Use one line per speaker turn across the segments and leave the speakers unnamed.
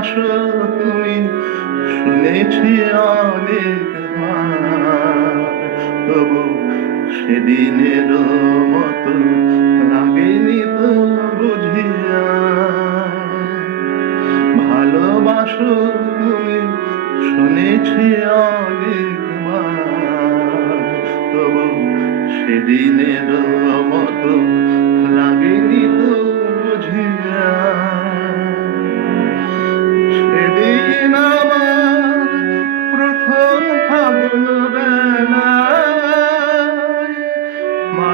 ভালোবাসো তুমি, শুনেছি অনেক তবু সেদিনের তো বুঝিয়া। ভালোবাসো তুমি, শুনেছি তবু সেদিনের মতো লাগেনি তো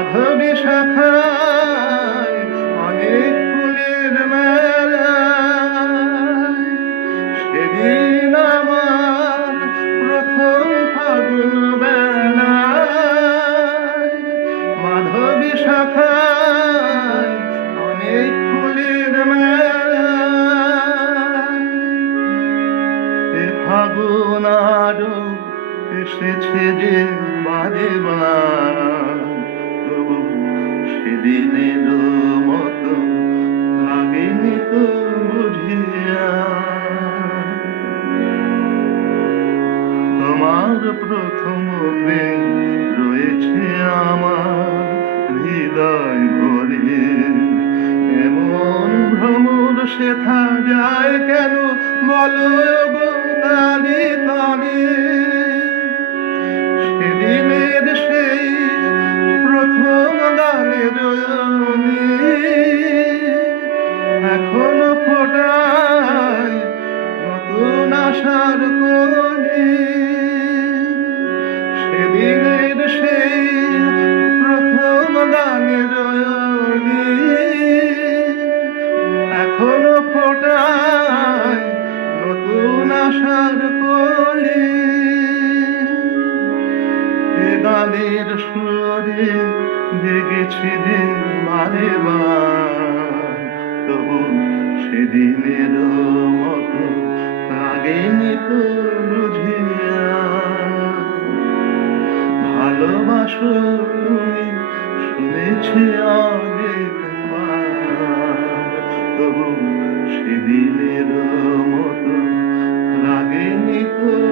মাধবী শাখায় অনেক ফুলের মেলায়। সেদিন আমার প্রথম ফাগুন বেলায় মাধবী শাখায় অনেক ফুলের মেলায়। এ ফাগুন আরও এসেছে যে বারে বার প্রথম প্রেম রয়েছে আমার হৃদয় ভরে। এমন ভ্রমর সেথা যায় কেন? বলো তারে তারে সেদিনের সেই প্রথম গানের জনি এখনও ফোটায় নতুন আশার কলি সেদিনের সেই প্রথম গানের জনি এখনও ফোটায় নতুন আশার কলি গানের সুরে জেগেছি যে বারে তবু সেদিনের মতো লাগেনি তো বুঝিয়া ভালোবাসো শুনেছি অনেক তবু সেদিনের মতো লাগেনি তো